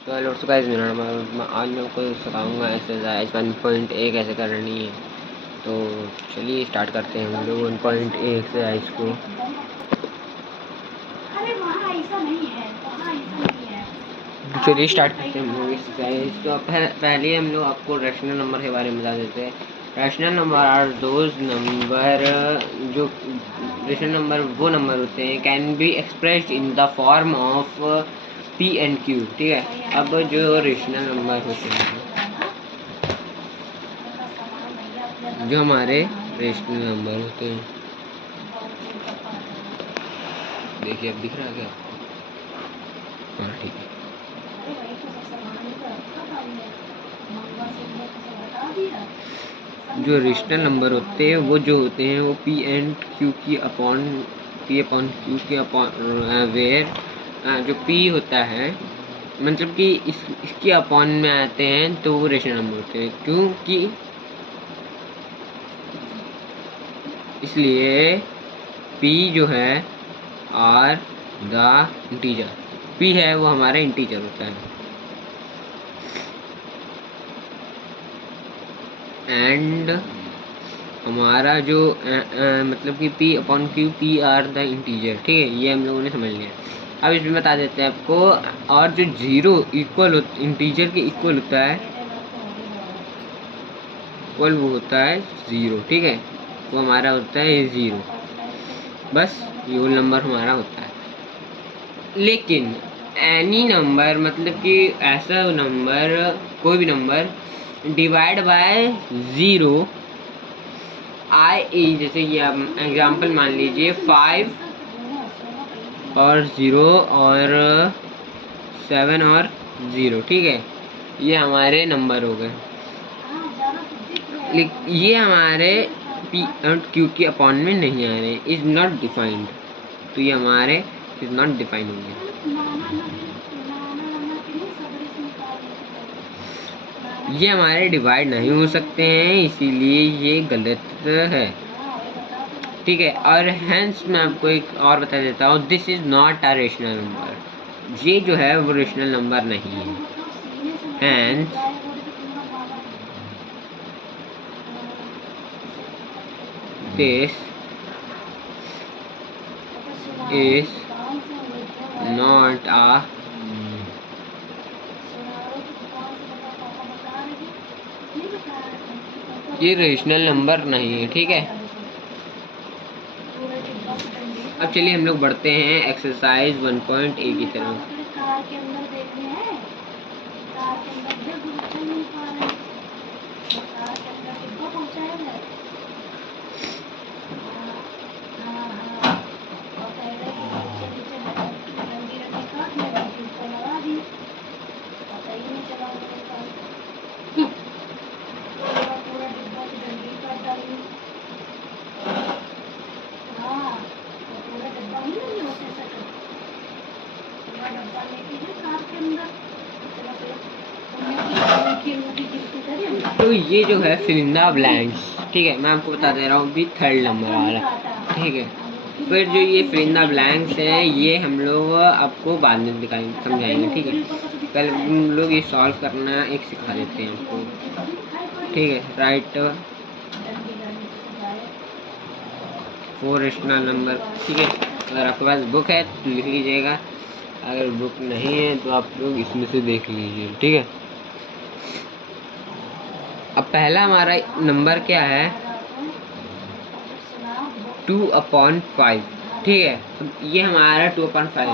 तो hello guys, मेरा नाम है। आज मैं आपको सिखाऊंगा एक्सरसाइज 1.1 कैसे करनी है। तो चलिए स्टार्ट करते हैं हम लोग 1.1 एक्सरसाइज को। चलिए स्टार्ट करते हैं हम लोग एक्सरसाइज। तो पहले हम लोग आपको रैशनल नंबर के बारे में बता देते हैं। Rational number are those number, जो रैशनल नंबर वो नंबर होते हैं can be expressed in the form of p and q. ठीक है, अब जो रेशनल नंबर होते हैं, जो हमारे रेशनल नंबर होते हैं, देखिए अब दिख रहा है क्या आपको? हाँ ठीक है। जो रेशनल नंबर होते हैं वो जो होते हैं वो पी एंड क्यू की अपॉन क्यू के अपॉन वेयर जो पी होता है, मतलब कि इसके अपॉन में आते हैं, तो वो रेशनल नंबर होते हैं। क्योंकि इसलिए p जो है आर द इंटीजर, p है वो हमारा इंटीजर होता है। एंड हमारा जो मतलब कि p upon q, p are the integer. ठीक है, ये हम लोगों ने समझ लिया। अब इसमें बता देते हैं आपको। और जो जीरो इक्वल इंटीजर के इक्वल होता है, इक्वल वो होता है ज़ीरो। ठीक है, वो हमारा होता है ज़ीरो। बस ये होल नंबर हमारा होता है। लेकिन एनी नंबर, मतलब कि ऐसा नंबर, कोई भी नंबर डिवाइड बाय ज़ीरो, जैसे कि आप एग्जांपल मान लीजिए 5 और 0 और 7 और 0। ठीक है, ये हमारे नंबर हो गए। ये हमारे पी और क्यू के अपॉन में नहीं आ रहे, इज नॉट डिफाइंड। तो ये हमारे इज नॉट डिफाइंड होंगे, ये हमारे डिवाइड नहीं हो सकते हैं, इसीलिए ये गलत है। ठीक है, और हेंस मैं आपको एक और बता देता हूँ, this is not a rational number. ये जो है वो रेशनल नंबर नहीं है। Hence this is not a, ये रेशनल नंबर नहीं है। ठीक है, अब चलिए हम लोग बढ़ते हैं एक्सरसाइज 1.1 की तरफ। तो ये जो है फिलिंदा ब्लैंक्स। ठीक है, मैं आपको बता दे रहा हूँ भी थर्ड नंबर वाला। ठीक है, फिर जो ये फिलिंदा ब्लैंक्स है, ये हम लोग आपको बाद में दिखाएंगे, समझाएंगे। ठीक है, पहले हम लोग ये सॉल्व करना एक सिखा देते हैं आपको। ठीक है, राइट 4 रेशनल नंबर। ठीक है, अगर आपके पास बुक है तो लिख लीजिएगा, अगर बुक नहीं है तो आप लोग इसमें से देख लीजिए। ठीक है, अब पहला हमारा नंबर क्या है, 2/5। ठीक है, अब ये हमारा 2/5 है।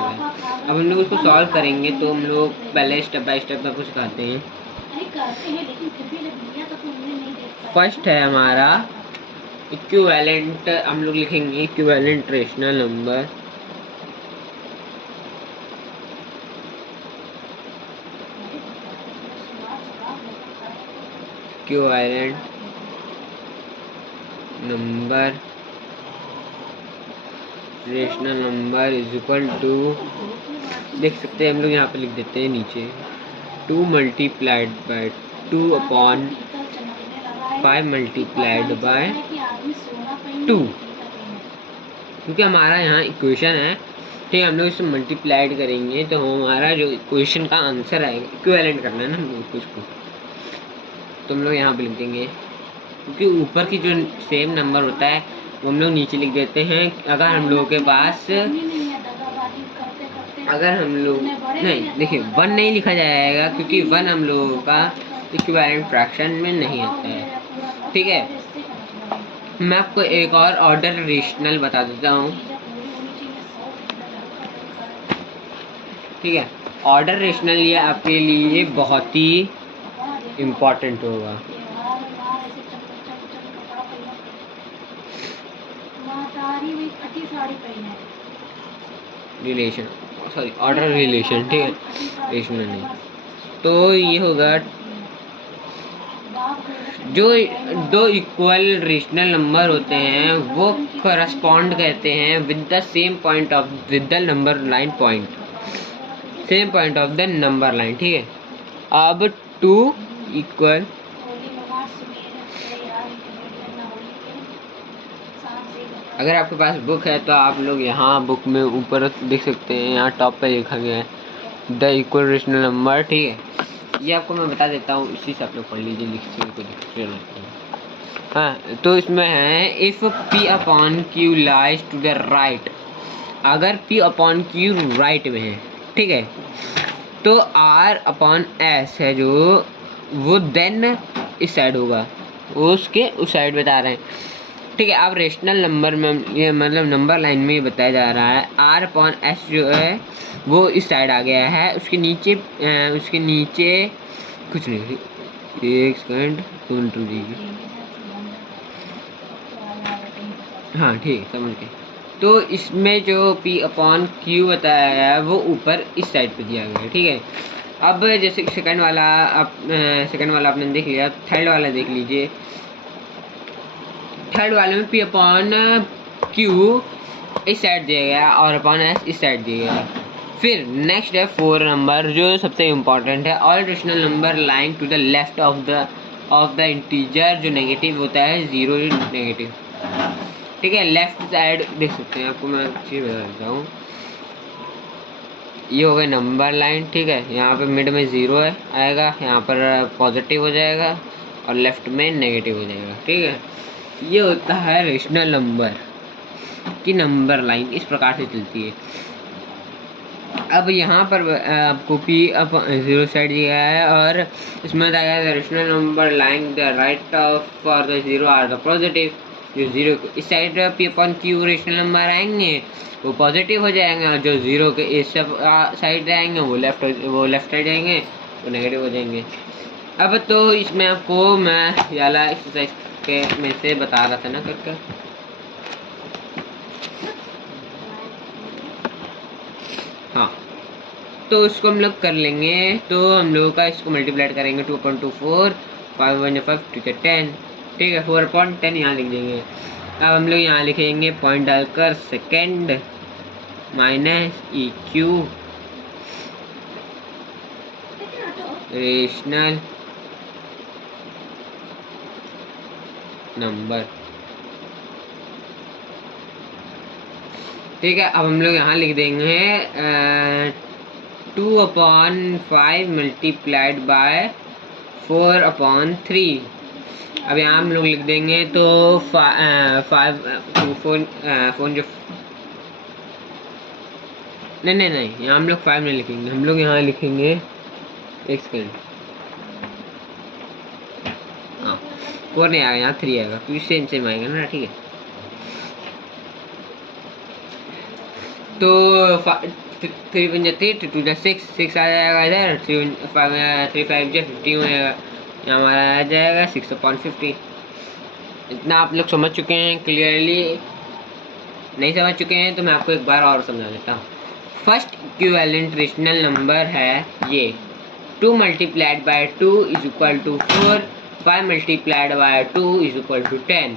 अब हम लोग इसको सॉल्व करेंगे, तो हम लोग पहले स्टेप बाय स्टेप आपको सिखाते हैं। फर्स्ट है हमारा इक्विवेलेंट, हम लोग लिखेंगे equivalent rational number. Equivalent number rational number is equal to, देख सकते हैं हम लोग यहाँ पे लिख देते हैं नीचे 2 मल्टीप्लाइड बाय 2/5 मल्टीप्लाइड बाय 2, क्योंकि हमारा यहाँ इक्वेशन है ठीक है, हम लोग इससे मल्टीप्लाइड करेंगे तो हमारा जो क्वेश्चन का आंसर आएगा, इक्विवेलेंट करना है ना हम लोग कुछ को, तो हम लोग यहाँ पे लिख देंगे, क्योंकि ऊपर की जो सेम नंबर होता है वो हम लोग नीचे लिख देते हैं। अगर हम लोगों के पास, अगर हम लोग नहीं, देखिए 1 नहीं लिखा जाएगा क्योंकि 1 हम लोगों का इक्विवेलेंट फ्रैक्शन में नहीं आता है। ठीक है, मैं आपको एक और ऑर्डर रेशनल बता देता हूँ। ठीक है, ऑर्डर रेशनल ये आपके लिए बहुत ही इम्पोर्टेंट होगा। रिलेशन, सॉरी ऑर्डर रिलेशन, ठीक है, रेशनल नहीं। तो ये होगा, जो दो इक्वल रेशनल नंबर होते हैं वो करस्पॉन्ड कहते हैं with the same point of, with the number line point, same point of the number line. ठीक है, अब टू इक्वल, अगर आपके पास बुक है तो आप लोग यहाँ बुक में ऊपर देख सकते हैं, यहाँ टॉप पे लिखा गया है द इक्वल रेशनल नंबर। ठीक है, ये आपको मैं बता देता हूँ, इसी से आप लोग पढ़ लीजिए, लिखते को दिखते हैं। हाँ, तो इसमें है if P upon Q lies to the right, अगर P अपॉन Q राइट में है, ठीक है, तो R अपॉन S है जो, वो देन इस साइड होगा, वो उसके उस साइड बता रहे हैं। ठीक है, अब रेशनल नंबर में ये मतलब नंबर लाइन में ये बताया जा रहा है R अपॉन S जो है वो इस साइड आ गया है, उसके नीचे कुछ नहीं, एक सेकंड टू दीजिए। हाँ ठीक है, समझ गए। तो इसमें जो P अपॉन Q बताया गया है वो ऊपर इस साइड पे दिया गया है। ठीक है, अब जैसे सेकंड वाला आपने देख लिया, थर्ड वाला देख लीजिए। थर्ड वाले में P अपॉन Q इस साइड दिया गया और अपॉन S इस साइड दिया गया। फिर नेक्स्ट है 4 नंबर, जो सबसे इम्पोर्टेंट है, all rational number lying to the left of the integer जो नेगेटिव होता है, 0 नेगेटिव। ठीक है, लेफ्ट साइड देख सकते हैं, आपको मैं चीज़ बता देता हूँ, ये हो गया नंबर लाइन। ठीक है, यहाँ पे मिड में 0 है आएगा, यहाँ पर पॉजिटिव हो जाएगा और लेफ्ट में नेगेटिव हो जाएगा। ठीक है, ये होता है रेशनल नंबर की नंबर लाइन, इस प्रकार से चलती है। अब यहाँ पर आपको P अप 0 साइड दिया है और इसमें बताया गया rational number line the right of for the 0 are the positive, जो 0 इस side P upon Q rational number आएंगे वो पॉजिटिव हो जाएंगे, और जो 0 के इस साइड आएंगे वो लेफ्ट साइड आएंगे, वो नेगेटिव हो जाएंगे। अब तो इसमें आपको मैं वाला एक्सरसाइज के में से बता रहा था ना करके, हाँ, तो इसको हम लोग कर लेंगे। तो हम लोगों का इसको मल्टीप्लाइड करेंगे 2.24, 5 1 5 2 10। ठीक है, 4/10 यहाँ लिख देंगे। अब हम लोग यहाँ लिखेंगे पॉइंट डालकर second minus EQ rational number. ठीक है, अब हम लोग यहाँ लिख देंगे 2/5 मल्टीप्लाइड बाय 4/3। अब यहाँ हम लोग लिख देंगे तो 5 फोन जो नहीं, यहाँ हम लोग 5 नहीं लिखेंगे, हम लोग यहाँ लिखेंगे, एक सेकेंड, हाँ 4 नहीं आएगा, यहाँ 3 आएगा क्योंकि सेम आएगा ना। ठीक है, तो 3 1 3 2 6 आ जाएगा इधर, 3 5 15 हो जाएगा, यहाँ हमारा आ जाएगा 6/50। इतना आप लोग समझ चुके हैं क्लियरली? नहीं समझ चुके हैं तो मैं आपको एक बार और समझा देता हूँ। फर्स्ट इक्विवेलेंट रेशनल नंबर है ये 2 multiplied by 2 is equal to 4, 5 multiplied by 2 is equal to 10।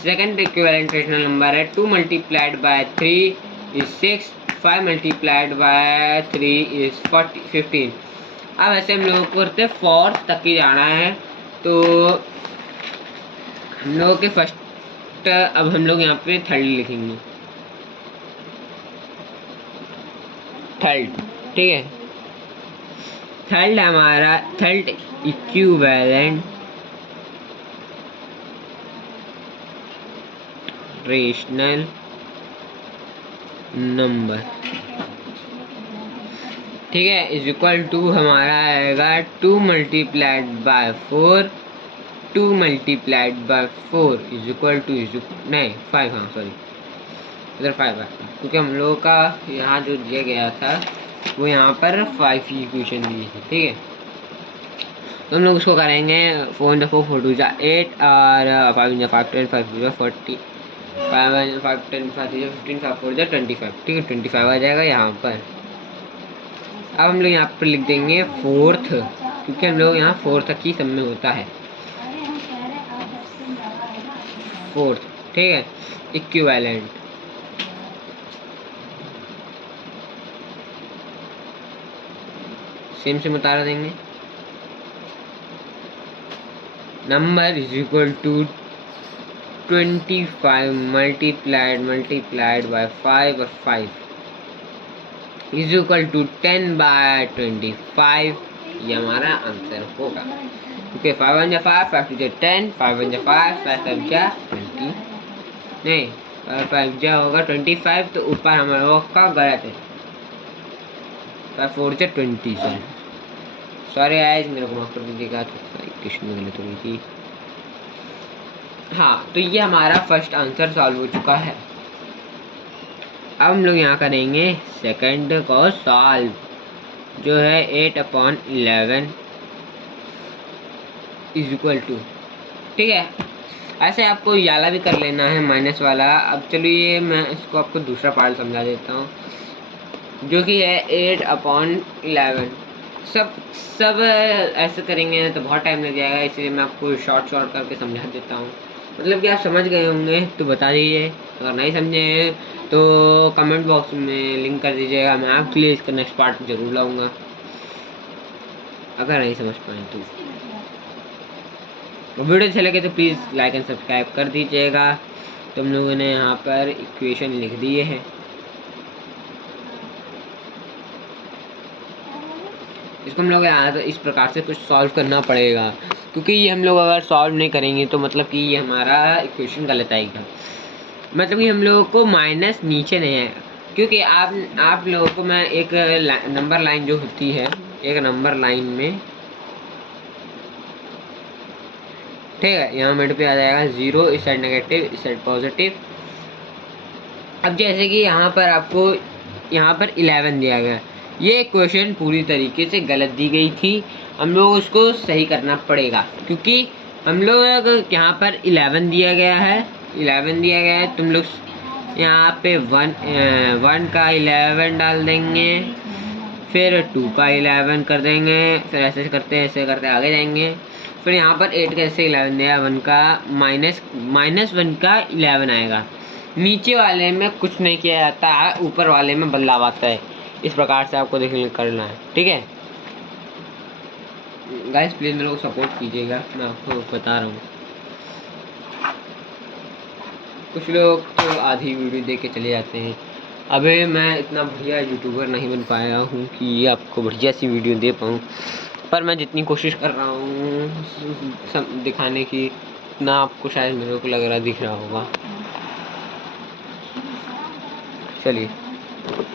Second equivalent rational number है 2 multiplied by 3 is 6, 5 multiplied by 3 is 15। अब ऐसे हम लोगों को करते 4 तक ही जाना है, तो हम लोगों के फर्स्ट, अब हम लोग यहाँ पे थर्ड लिखेंगे। थर्ड, ठीक है। थर्ड हमारा थर्ड इक्विवेलेंट रेशनल नंबर, ठीक है, इज इक्वल टू हमारा आएगा 2 multiplied by 4, 2 multiplied by 4 is equal to नहीं 5, हाँ सॉरी इधर 5 है, क्योंकि हम लोगों का यहाँ जो दिया गया था वो यहाँ पर 5 की इक्वेशन दी थी, ठीक है। तो हम लोग उसको करेंगे 4 × 4 4 2 8 और 5 × 5 10 5 2 40 5 5 10 5 15 5 4 25, ठीक है, 25 आ जाएगा यहाँ पर। अब हम लोग यहाँ पर लिख देंगे 4th, क्योंकि हम लोग यहाँ 4 तक ही सब में होता है 4th, ठीक है। इक्विवेलेंट सेम से उतार देंगे, number is equal to 25 multiplied by 5 और 5 इज इक्वल टू 10/25, ये हमारा आंसर होगा, क्योंकि 5 1 5 5 2 10 5 1 5 5 5 20 नहीं 5 होगा 25, तो ऊपर हमारा का गलत है 5 4 20, सॉरी गाइस मेरे को माफ कर दीजिएगा, तो इक्वेशन में गलत हो गई थी। हाँ, तो ये हमारा फर्स्ट आंसर सॉल्व हो चुका है। अब हम लोग यहाँ करेंगे सेकंड को सॉल्व, जो है 8/11 इज इक्वल टू, ठीक है। ऐसे आपको याला भी कर लेना है माइनस वाला। अब चलिए मैं इसको आपको दूसरा पार्ट समझा देता हूँ, जो कि है 8/11। सब ऐसे करेंगे तो बहुत टाइम लग जाएगा, इसलिए मैं आपको शॉर्ट करके समझा देता हूँ। मतलब कि आप समझ गए होंगे तो बता दीजिए, अगर नहीं समझे तो कमेंट बॉक्स में लिंक कर दीजिएगा, मैं आपके लिए इसका नेक्स्ट पार्ट जरूर लाऊंगा अगर नहीं समझ पाए तो। वीडियो अच्छे लगे तो प्लीज़ लाइक एंड सब्सक्राइब कर दीजिएगा। तो हम लोगों ने यहाँ पर इक्वेशन लिख दिए हैं, इसको हम लोग यहाँ तो इस प्रकार से कुछ सॉल्व करना पड़ेगा, क्योंकि ये हम लोग अगर सॉल्व नहीं करेंगे तो मतलब कि ये हमारा इक्वेशन गलत आएगा। मतलब कि हम लोगों को माइनस नीचे नहीं है, क्योंकि आप लोगों को मैं एक नंबर लाइन जो होती है, एक नंबर लाइन में, ठीक है, यहाँ मेरे पे आ जाएगा 0, इस साइड नेगेटिव इस साइड पॉजिटिव। अब जैसे कि यहाँ पर आपको यहाँ पर 11 दिया गया, ये क्वेश्चन पूरी तरीके से गलत दी गई थी, हम लोग उसको सही करना पड़ेगा, क्योंकि हम लोग यहाँ पर 11 दिया गया है, तुम लोग यहाँ पे 1 का 11 डाल देंगे, फिर 2 का 11 कर देंगे, फिर ऐसे करते आगे जाएंगे। फिर यहाँ पर 8 का ऐसे 11 दिया, 1 का -1 का 11 आएगा। नीचे वाले में कुछ नहीं किया जाता है, ऊपर वाले में बदलाव आता है। इस प्रकार से आपको देखने करना है, ठीक है गाइस, प्लीज़ मेरे को सपोर्ट कीजिएगा, मैं आपको बता रहा हूँ। कुछ लोग तो आधी वीडियो देख के चले जाते हैं। अबे मैं इतना बढ़िया यूट्यूबर नहीं बन पाया हूँ कि आपको बढ़िया सी वीडियो दे पाऊँ, पर मैं जितनी कोशिश कर रहा हूँ दिखाने की, इतना आपको शायद मेरे को लग रहा दिख रहा होगा। चलिए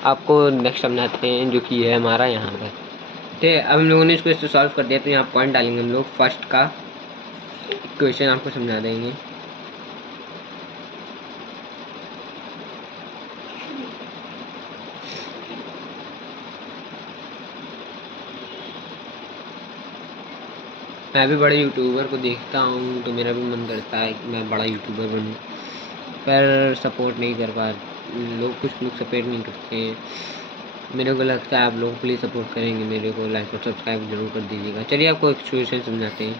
आपको नेक्स्ट समझाते हैं, जो कि है हमारा यहाँ पर, ठीक है। अब हम लोगों ने इसको सॉल्व कर दिया, तो यहाँ पॉइंट डालेंगे हम लोग, फर्स्ट का इक्वेशन आपको समझा देंगे। मैं भी बड़े यूट्यूबर को देखता हूँ तो मेरा भी मन करता है कि मैं बड़ा यूट्यूबर बनूँ, पर सपोर्ट नहीं कर पा लोग, कुछ लोग सपोर्ट नहीं करते हैं। मेरे को लगता है आप लोग प्लीज़ सपोर्ट करेंगे मेरे को, लाइक और सब्सक्राइब जरूर कर दीजिएगा। चलिए आपको एक इक्वेशन समझाते हैं।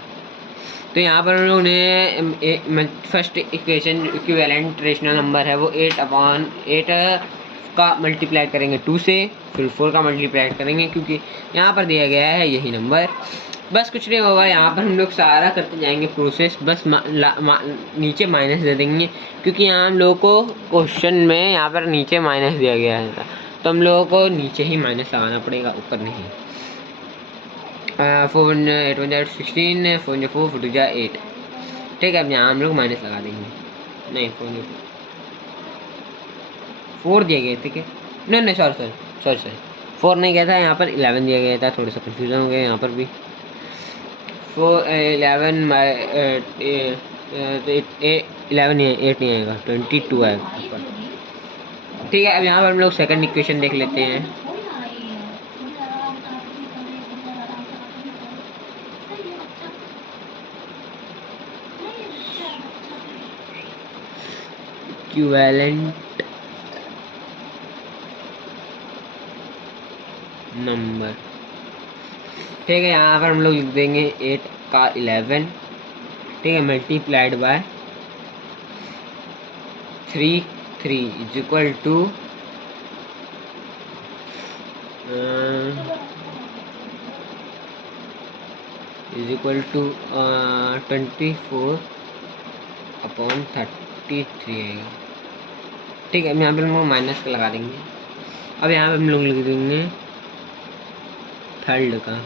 तो यहाँ पर हम लोगों ने first equation equivalent rational number है वो 8/8 का मल्टीप्लाई करेंगे 2 से, फिर 4 का मल्टीप्लाई करेंगे, क्योंकि यहाँ पर दिया गया है यही नंबर। बस कुछ नहीं होगा, यहाँ पर हम लोग सारा करते जाएंगे प्रोसेस, बस नीचे माइनस दे देंगे, क्योंकि यहाँ हम लोगों को क्वेश्चन में यहाँ पर नीचे माइनस दिया गया है, तो हम लोगों को नीचे ही माइनस लगाना पड़ेगा, ऊपर नहीं। 4 8 1 16, 4 4 4 2 8। ठीक है, अब यहाँ हम लोग माइनस लगा देंगे। नहीं 4 दिए गए थे क्या? नहीं सॉरी 4 नहीं गया था, यहाँ पर 11 दिया गया था, थोड़ा सा कन्फ्यूजन हो गया यहाँ पर भी। 4 11 11 नहीं है, 8 नहीं आएगा, 22 आएगा। ठीक है, अब यहाँ पर हम लोग सेकंड इक्वेशन देख लेते हैं। Equivalent number. ठीक है, यहाँ पर हम लोग लिख देंगे 8 का 11। ठीक है, multiplied by 3 is equal to 24 upon 33 आएगा। ठीक है, अब यहाँ पर हम लोग माइनस का लगा देंगे। अब यहाँ पर हम लोग लिख देंगे थर्ड का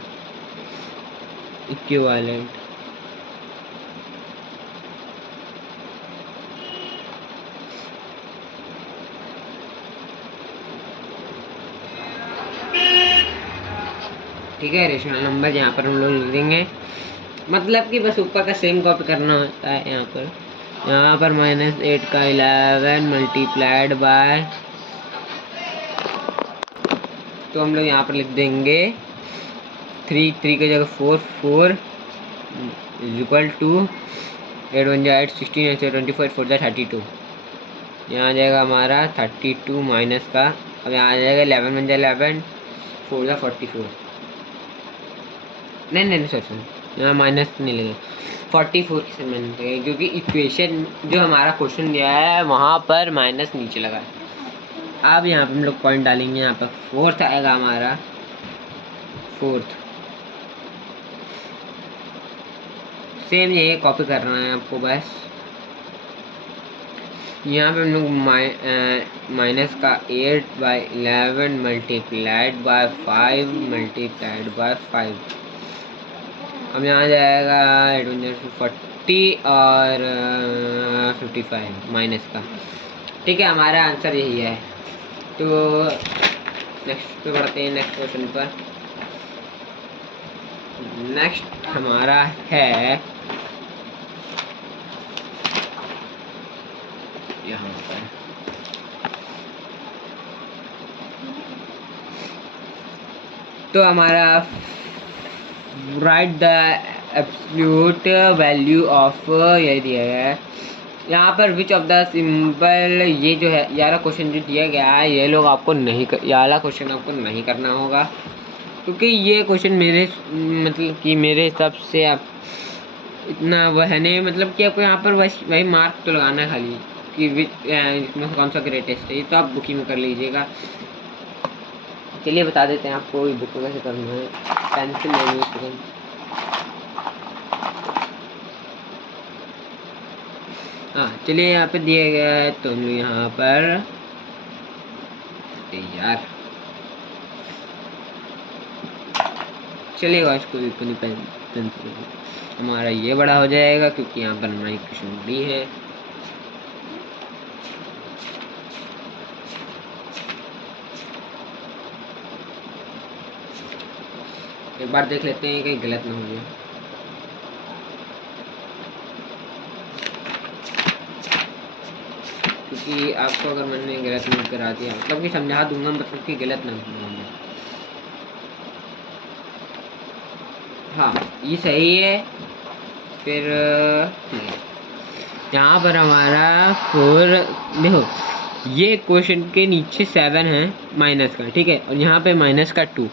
इक्विवेलेंट। ठीक है, रेशनल नंबर यहाँ पर हम लोग लिख देंगे, मतलब कि बस ऊपर का सेम कॉपी करना होता है। यहाँ पर -8 का 11 मल्टीप्लाइड बाय, तो हम लोग यहाँ पर लिख देंगे 3 की जगह 4 इज इक्वल टू 8 1 8 16 8 24 4 32। यहाँ आ जाएगा हमारा 32 माइनस का, अब यहाँ आ जाएगा 11 1 11 4 44। नहीं सॉरी, यहाँ माइनस नहीं लगेगा, 44 से माइनस लगेगा, क्योंकि इक्वेशन जो हमारा क्वेश्चन दिया है वहाँ पर माइनस नीचे लगा है। अब यहाँ पर हम लोग पॉइंट डालेंगे, यहाँ पर 4th आएगा हमारा, 4th सेम यही कॉपी करना है आपको बस। यहाँ पे हम लोग माइनस का 8 by 11 multiplied by 5 multiplied by 5। अब यहाँ जाएगा 40 और 55 माइनस का। ठीक है, हमारा आंसर यही है। तो नेक्स्ट पे बढ़ते हैं, नेक्स्ट क्वेश्चन पर। नेक्स्ट हमारा है यहाँ पर, तो हमारा right the absolute value of ये दिया गया है यहाँ पर, विच ऑफ द सिंबल, ये जो है ये वाला क्वेश्चन जो दिया गया है ये लोग आपको नहीं ये वाला क्वेश्चन आपको नहीं करना होगा, क्योंकि ये क्वेश्चन मेरे मतलब कि मेरे हिसाब से आप इतना वह है नहीं, मतलब कि आपको यहाँ पर वही मार्क तो लगाना है खाली कि इसमें कौन सा ग्रेटेस्ट है, ये तो आप बुकिंग में कर लीजिएगा। चलिए बता देते हैं आपको बुक कैसे करना है। पेंसिल ले लीजिए। हाँ चलिए, यहाँ पे दिया गया है, तो हम लोग यहाँ पर यार चलेगा, इसको भी अपनी पेंसिल हमारा ये बड़ा हो जाएगा, क्योंकि यहाँ पर हमारी क्वेश्चन बड़ी है। एक बार देख लेते हैं कहीं गलत ना हो जाए। क्योंकि आपको अगर मैंने गलत नोट करा दिया, मतलब कि समझा दूंगा, मतलब कि गलत ना हो। हाँ ये सही है। फिर यहाँ पर हमारा 4 देखो, ये क्वेश्चन के नीचे 7 है माइनस का, ठीक है, और यहाँ पे माइनस का 2।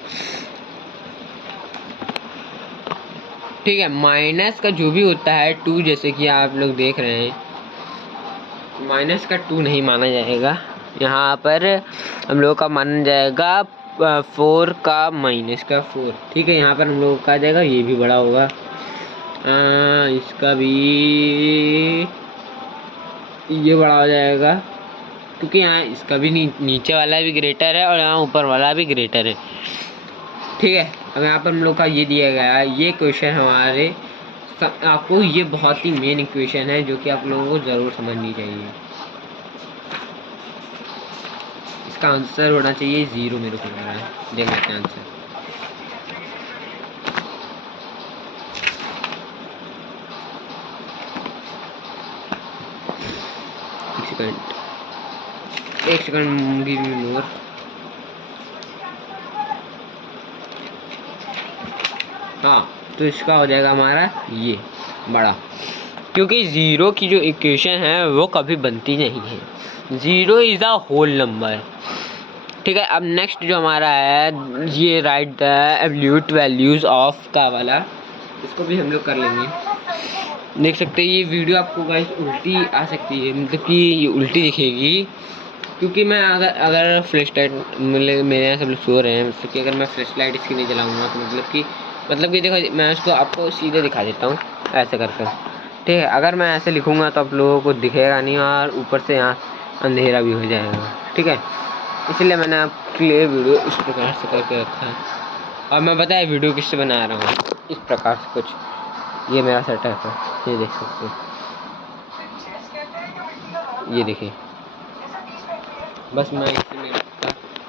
ठीक है, माइनस का जो भी होता है 2, जैसे कि आप लोग देख रहे हैं, माइनस का 2 नहीं माना जाएगा। यहाँ पर हम लोग का माना जाएगा 4 का माइनस का 4। ठीक है, यहाँ पर हम लोग का आ जाएगा, ये भी बड़ा होगा, इसका भी ये बड़ा हो जाएगा, क्योंकि यहाँ इसका भी नीचे वाला भी ग्रेटर है और यहाँ ऊपर वाला भी ग्रेटर है। ठीक है, अब यहाँ पर हम लोग का ये दिया गया है, ये क्वेश्चन हमारे आपको ये बहुत ही मेन इक्वेशन है जो कि आप लोगों को ज़रूर समझनी चाहिए। इसका आंसर होना चाहिए 0, मेरे को लग रहा है। देख लेते हैं आंसर। एक सेकंड गिव मी मोर। हाँ, तो इसका हो जाएगा हमारा ये बड़ा, क्योंकि 0 की जो इक्वेशन है वो कभी बनती नहीं है। 0 इज़ अ होल नंबर। ठीक है, अब नेक्स्ट जो हमारा है ये right the absolute values of का वाला, इसको भी हम लोग कर लेंगे। देख सकते हैं ये वीडियो आपको गाइस उल्टी आ सकती है, मतलब कि ये उल्टी दिखेगी, क्योंकि मैं अगर फ्लैश लाइट मेरे यहाँ सब लोग सो रहे हैं, मतलब कि अगर मैं फ्लैश लाइट इसकी नहीं जलाऊँगा तो मतलब कि देखो मैं उसको आपको सीधे दिखा देता हूँ ऐसे करके। ठीक है, अगर मैं ऐसे लिखूँगा तो आप लोगों को दिखेगा नहीं और ऊपर से यहाँ अंधेरा भी हो जाएगा। ठीक है, इसलिए मैंने आपके लिए वीडियो इस प्रकार से करके रखा है। और मैं बताया वीडियो किससे बना रहा हूँ, इस प्रकार से कुछ ये मेरा सेटअप है, ये देख सकते हो, ये देखिए। बस मैं इसमें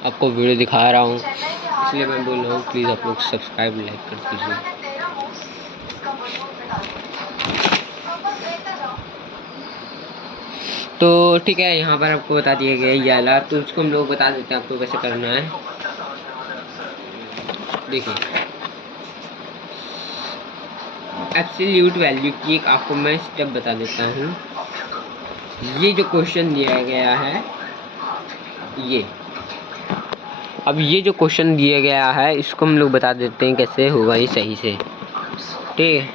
आपको वीडियो दिखा रहा हूँ, इसलिए मैं बोल रहा हूँ प्लीज़ आप लोग सब्सक्राइब लाइक कर दीजिए। तो ठीक है, यहाँ पर आपको बता दिया गया ये वाला, तो उसको हम लोग बता देते हैं आपको कैसे करना है। देखिए, एब्सोल्यूट वैल्यू की एक आपको मैं स्टेप बता देता हूँ। ये जो क्वेश्चन दिया गया है अब ये जो क्वेश्चन दिया गया है इसको हम लोग बता देते हैं कैसे होगा ये सही से। ठीक है,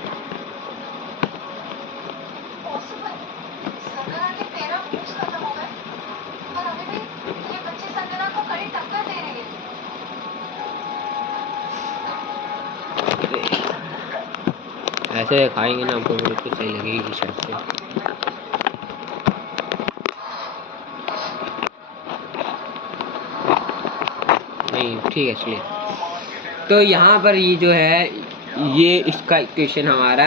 ऐसे खाएंगे ना आपको बिल्कुल सही लगेगी शायद से। नहीं ठीक है, चलिए। तो यहाँ पर ये जो है ये इसका इक्वेशन हमारा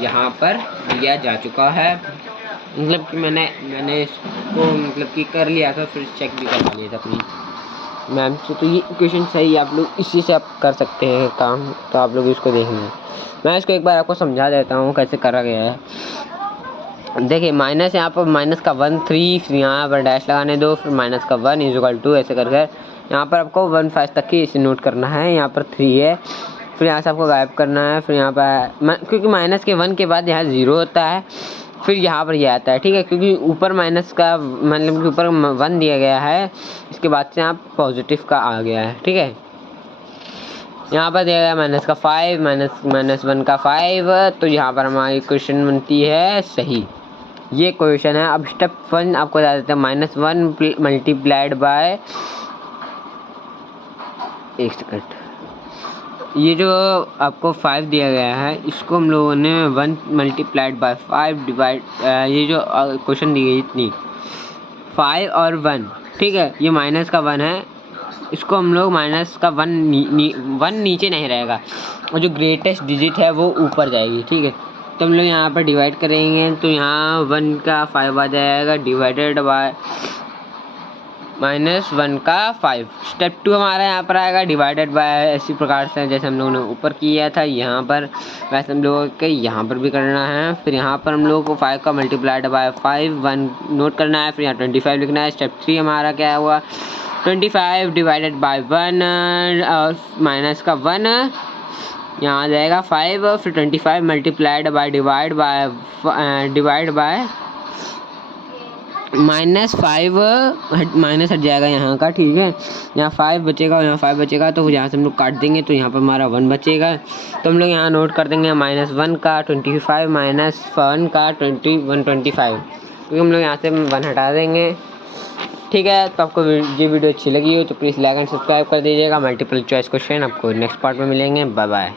यहाँ पर दिया जा चुका है, मतलब कि मैंने इसको मतलब कि कर लिया था, फिर चेक भी करवा लिया था अपनी मैम से। तो ये इक्वेशन सही है, आप लोग इसी से आप कर सकते हैं काम, तो आप लोग इसको देख लें। मैं इसको एक बार आपको समझा देता हूँ कैसे करा गया है। देखिए, माइनस यहाँ पर माइनस का 1 3, फिर यहाँ पर डैश लगाने दो, फिर माइनस का 1 = 2 ऐसे करके यहाँ पर आपको 1 5 तक की इसे नोट करना है। यहाँ पर 3 है, फिर यहाँ से आपको गायब करना है, फिर यहाँ पर क्योंकि माइनस के 1 के बाद यहाँ 0 होता है, फिर यहाँ पर ये आता है। ठीक है, क्योंकि ऊपर माइनस का मतलब कि ऊपर 1 दिया गया है, इसके बाद से यहाँ पॉजिटिव का आ गया है। ठीक है, यहाँ पर दिया गया माइनस का 5 माइनस 1 का 5, तो यहाँ पर हमारी क्वेश्चन बनती है सही। ये क्वेश्चन है। अब स्टेप 1 आपको बता देते हैं, -1 मल्टीप्लाइड बाय, एक सेकंड, ये जो आपको 5 दिया गया है इसको हम लोगों ने 1 मल्टीप्लाइड बाय 5 डिवाइड, ये जो क्वेश्चन दी गई इतनी 5 और 1, ठीक है, ये माइनस का 1 है, इसको हम लोग माइनस का 1 नीचे नहीं रहेगा और जो ग्रेटेस्ट डिजिट है वो ऊपर जाएगी। ठीक है, तो हम लोग यहाँ पर डिवाइड करेंगे तो यहाँ 1 का 5 आ जाएगा डिवाइडेड बाय -1 का 5। स्टेप 2 हमारा यहाँ पर आएगा डिवाइडेड बाय, इसी प्रकार से जैसे हम लोगों ने ऊपर किया था यहाँ पर, वैसे हम लोगों के यहाँ पर भी करना है। फिर यहाँ पर हम लोगों को 5 का मल्टीप्लाइड बाय 5 1 नोट करना है, फिर यहाँ 25 लिखना है। स्टेप 3 हमारा क्या हुआ, 25 डिवाइडेड बाय 1 और माइनस का 1 यहाँ आ जाएगा 5, फिर 25 multiplied by divide by -5 minus हट जाएगा यहाँ का। ठीक है, यहाँ 5 बचेगा और यहाँ 5 बचेगा, तो यहाँ से हम लोग काट देंगे तो यहाँ पर हमारा 1 बचेगा। तो हम लोग यहाँ नोट कर देंगे -1 का 25 -1 का 25, क्योंकि हम लोग यहाँ से 1 हटा देंगे। ठीक है, तो आपको ये वीडियो अच्छी लगी हो तो प्लीज़ लाइक एंड सब्सक्राइब कर दीजिएगा। मल्टीपल चॉइस क्वेश्चन आपको नेक्स्ट पार्ट में मिलेंगे। Bye bye.